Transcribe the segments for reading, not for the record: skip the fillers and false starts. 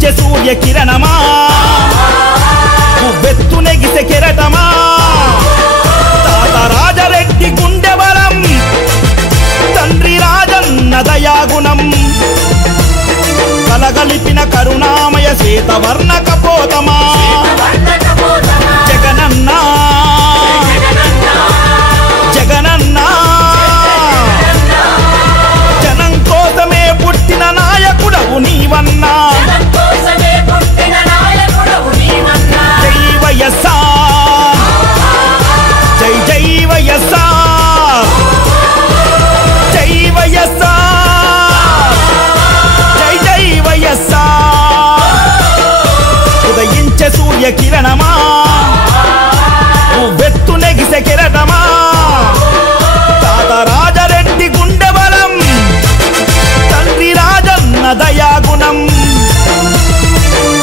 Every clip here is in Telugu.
ఉదయించే సూర్య కిరణమా ఉవ్వెత్తు నెగిసే కెరటమా తాత రాజరెడ్డి గుండె బలం తండ్రి రాజన్న దయాగుణం కలగలిపిన కరుణామయ శ్వేతవర్ణ కపోతమా జగనన్న జగనన్న జనం కోసమే పుట్టిన నాయకుడవు నీవన్నా జై వైఎస్ఆర్ జై జై వైఎస్ఆర్ జై వైఎస్ఆర్ జై జై వైఎస్ఆర్ ఉదయించే సూర్య కిరణమా ఉవ్వెత్తు నెగిసే కెరటమా తాత రాజరెడ్డి గుండె బలం తండ్రి రాజన్న దయాగుణం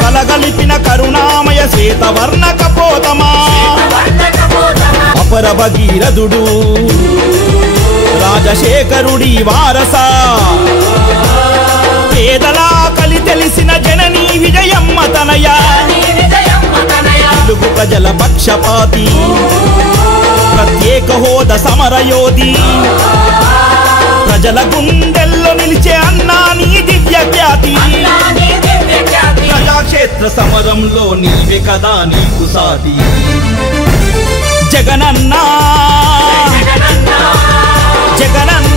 కలగలిపిన కరుణామయ శ్వేతవర్ణ కపోతమా అపర భగీరథుడు రాజశేఖరుడి వారస పేదలా కలి తెలిసిన జననీ విజయమ్మ తనయ తెలుగు ప్రజల పక్షపాతి ప్రత్యేక హోదా సమరయోధి ప్రజల గుండెల్లో నిలిచే అన్నా నీ దివ్య ఖ్యాతి ప్రజాక్షేత్ర సమరంలో నీవే కదా నీకు సాటి జగనన్న జగనన్న